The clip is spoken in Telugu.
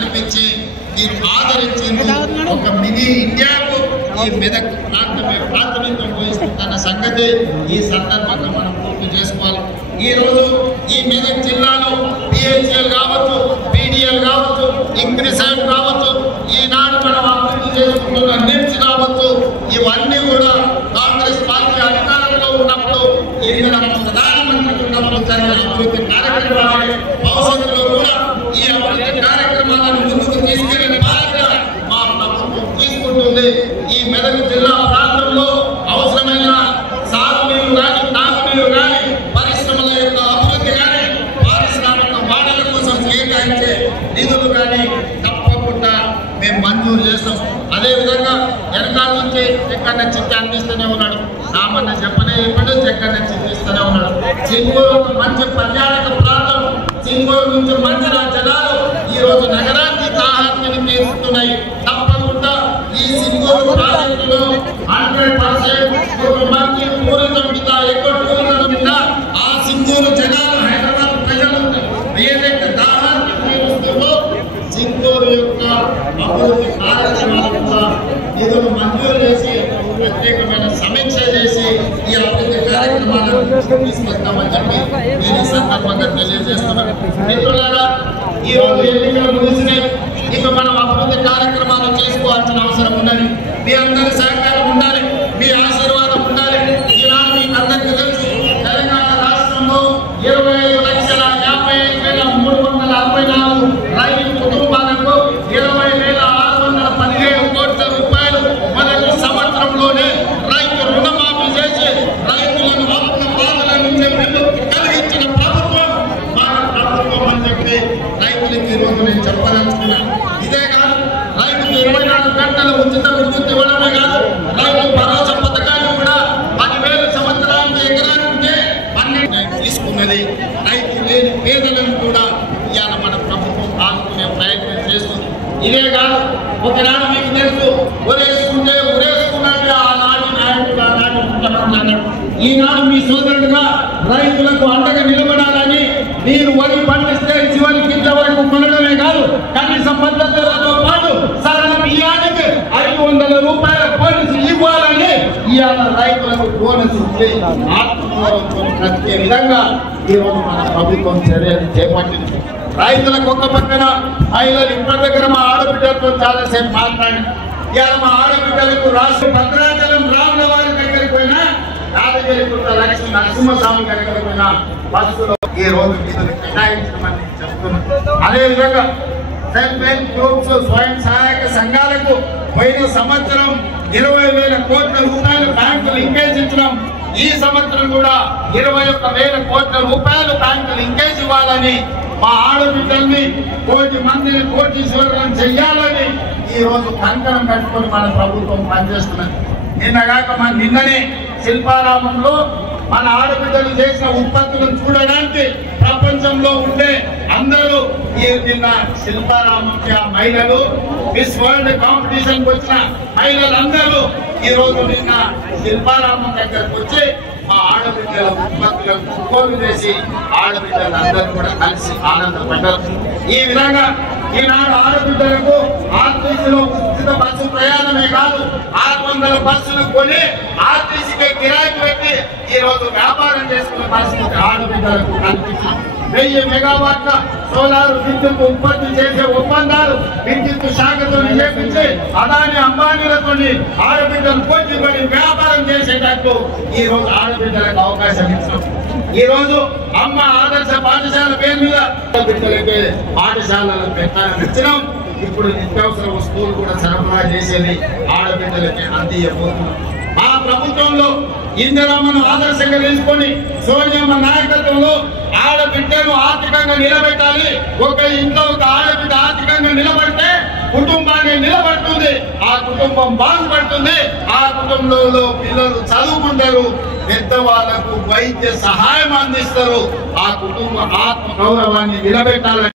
నడిపించి మీరు ఆదరించింది ఒక మినీ ఇండియాకు ఈ మెదక్ ప్రాంతమే ప్రాతినిధ్యం వహిస్తున్న సంగతి ఈ సందర్భంగా మనం గుర్తు చేసుకోవాలి. ఈ రోజు ఈ మెదక్ జిల్లాలో పిహెచ్ఎల్ కావచ్చు, పీడిఎల్ కావచ్చు, ఇంగ్రిసైడ్ కావచ్చు, ఈనాడు మనం అభివృద్ధి చేసుకుంటున్న నిమ్స్ కావచ్చు, ఇవన్నీ కూడా కాంగ్రెస్ పార్టీ అధికారంలో ఉన్నప్పుడు ప్రధానమంత్రి ఉన్నప్పుడు జరిగిన అభివృద్ధి కార్యక్రమాలు భవిష్యత్తులో కూడా ఈ అభివృద్ధి కార్యక్రమాలను ముందుకు తీసుకెళ్లిన బాధ్యత మా ప్రభుత్వం తీసుకుంటుంది. ఈ మెదక్ జిల్లా ప్రాంతంలో అవసరమైన సాగునీరు కానీ, తాగునీరు కానీ, పరిశ్రమల యొక్క అభివృద్ధి కానీ, పారిశ్రామిక వాడల కోసం కేటాయించే నిధులు కానీ తప్పకుండా మేము మంజూరు చేస్తాం. అదేవిధంగా వెనకాల నుంచి చెక్కన్న చిట్టి అందిస్తూనే ఉన్నాడు. సామాన్య చెప్పనే చెప్పాడు, చెక్కన్న చిట్టి ఇస్తూనే ఉన్నాడు. సింగూరు ఒక మంచి పర్యాటక ప్రాంతం. సింగూరు నుంచి మంచి జలాలు ఈ రోజు నగరానికి తాహాత్మ్యం తీరుస్తున్నాయి. తప్పకుండా ఈ సింగూరు ప్రాజెక్టులో 100% ఒక మంచి టూరిజం మీద, ఎక్కువ టూరిజం మీద ఆ సింగూరు జలాలు హైదరాబాద్ ప్రజలు ఏదైతే దాహాన్ని తీరుస్తుందో సింగూరు యొక్క అభివృద్ధి కార్యక్రమాలకు నిధులు మంజూరు చేసి ప్రత్యేకమైన సమీక్ష చేసి ఈ అభివృద్ధి కార్యక్రమాలను తీసుకొస్తామని చెప్పి నేను ఈ సందర్భంగా తెలియజేస్తున్నాను. మిత్రులారా, ఈ రోజు ఎన్నికలు ముగిసినాయి. ఇక మనం అభివృద్ధి కార్యక్రమాలు చేసుకోవాల్సిన అవసరం ఉన్నది. మీ అందరి సహకారం ఉండాలి, మీ ఆశీర్వాదం ఉండాలి. ఈనాడు మీకు అందరికీ తెలుసు, తెలంగాణ రాష్ట్రంలో 25,55,364 రైతు కుటుంబాలకు 20,617 కోట్ల రూపాయలు మొదటి సంవత్సరంలోనే రైతు రుణమాఫీ చేసి రైతులను ఆత్మ బాధల నుంచి విముక్తి కలిగించిన ప్రభుత్వం మన ప్రభుత్వం అని చెప్పి రైతులకి ఈరోజు నేను చెప్పదలుచుకున్నాను. ఇదే కాదు, రైతుకు 24 గంటల ఉచిత విద్యుత్ ఇవ్వడమే కాదు, రైతు భరోసా పథకాన్ని కూడా 10,000 సంవత్సరానికి ఎకరానికి 12 తీసుకున్నది. రైతు లేని పేదలను కూడా ఇవాళ మన ప్రభుత్వం ఆదుకునే ప్రయత్నం చేస్తుంది. ఇదే కాదు, ఒకనాడు మీకు తెలుసు, ఉరేసుకున్నట్టు ఆనాటి నాయకుడు ఆనాటి ముఖ్యమంత్రి అన్నాడు. ఈనాడు మీ సోదరుడుగా రైతులకు అండగా నిలబడాలని మీరు వరి పండిస్తే చివరి కింద వరకు కొనడమే కాదు, కనీస మద్దతులతో పాటు సరళ బియ్యానికి 500 రూపాయల బోనస్ ఇవ్వాలని ఇవాళ రైతులకు బోనస్ ఇచ్చి ఆత్మగౌరవంతో బ్రతికే విధంగా ఈరోజు మన ప్రభుత్వం చర్యలు చేపట్టింది. రైతులకు ఒక్క పక్కన మహిళలు ఇప్పటి దగ్గర మా ఆడబిడ్డలతో చాలాసేపు మాట్లాడి ఇవాళ మా ఆడబిడ్డలకు రాష్ట్ర భద్రాచలం రాముల వారి దగ్గరికి పోయినా, యాదగిరిగుట్ట లక్ష్మీ నరసింహస్వామి దగ్గరికి పోయినా బస్సులో ఈ రోజు నిధులు కేటాయించమని చెప్తున్నారు. అదేవిధంగా సెల్ఫ్ హెల్ప్ గ్రూప్స్, స్వయం సహాయక సంఘాలకు పోయిన సంవత్సరం 20,000 కోట్ల రూపాయలు బ్యాంకు లింకేజ్ ఇచ్చినాం. ఈ సంవత్సరం కూడా 21,000 కోట్ల రూపాయలు బ్యాంకు లింకేజ్ ఇవ్వాలని, మా ఆడబిడ్డల్ని 1,00,00,000 మందిని కోటీశ్వరులను చెయ్యాలని ఈ రోజు కంకణం కట్టుకొని మన ప్రభుత్వం పనిచేస్తున్నది. నిన్ననే శిల్పారామంలో మన ఆడబిడ్డలు చేసిన ఉత్పత్తులను చూడడానికి ప్రపంచంలో ఉండే అందరూ నిన్న శిల్పారామంకి ఆ మహిళలు మిస్ వరల్డ్ కాంపిటీషన్ వచ్చిన మహిళలందరూ ఈ రోజు నిన్న శిల్పారామం దగ్గరకు వచ్చి మా ఆడబిడ్డల ఉత్పత్తులను కొనుగోలు చేసి ఆడబిడ్డలందరూ కూడా కలిసి ఆనందపడ్డారు. ఈ విధంగా ఈనాడు ఆడబిడ్డలకు ఆర్టీసీలో ఉచిత బస్సు ప్రయాణమే కాదు, 600 బస్సులు కొని ఆర్టీసీకి కిరాయి పెట్టి ఈ రోజు వ్యాపారం చేసుకునే పరిస్థితి ఆడబిడ్డలకు కల్పించాం. 1000 మెగావాట్ల సోలార్ విద్యుత్ ఉత్పత్తి చేసే ఒప్పందాలు విద్యుత్ శాఖతో చేపించి అదాని అంబానీలతో ఆడబిడ్డలు పోటీపడి వ్యాపారం చేసేటట్టు ఈ రోజు ఆడబిడ్డలకు అవకాశం ఇచ్చాం. ఈ రోజు అమ్మ ఆదర్శ పాఠశాల పేరు మీద ఆడబిడ్డలకి పాఠశాలలు పెట్టాలని ఇచ్చినాం. ఇప్పుడు నిత్యావసర వస్తువులు కూడా సరఫరా చేసేది ఆడబిడ్డలకి అందియబోతున్నాం. మా ప్రభుత్వంలో ఇందిరమ్మను ఆదర్శంగా తీసుకొని సోనియమ్మ నాయకత్వంలో ఆడబిడ్డను ఆర్థికంగా నిలబెట్టాలి. ఒక ఇంట్లో ఒక ఆడబిడ్డ ఆర్థికంగా నిలబడితే కుటుంబాన్ని నిలబడుతుంది, ఆ కుటుంబం బాగుపడుతుంది, ఆ కుటుంబంలో పిల్లలు చదువుకుంటారు, పెద్దవాళ్లకు వైద్య సహాయం అందిస్తారు, ఆ కుటుంబ ఆత్మ గౌరవాన్ని నిలబెట్టాలని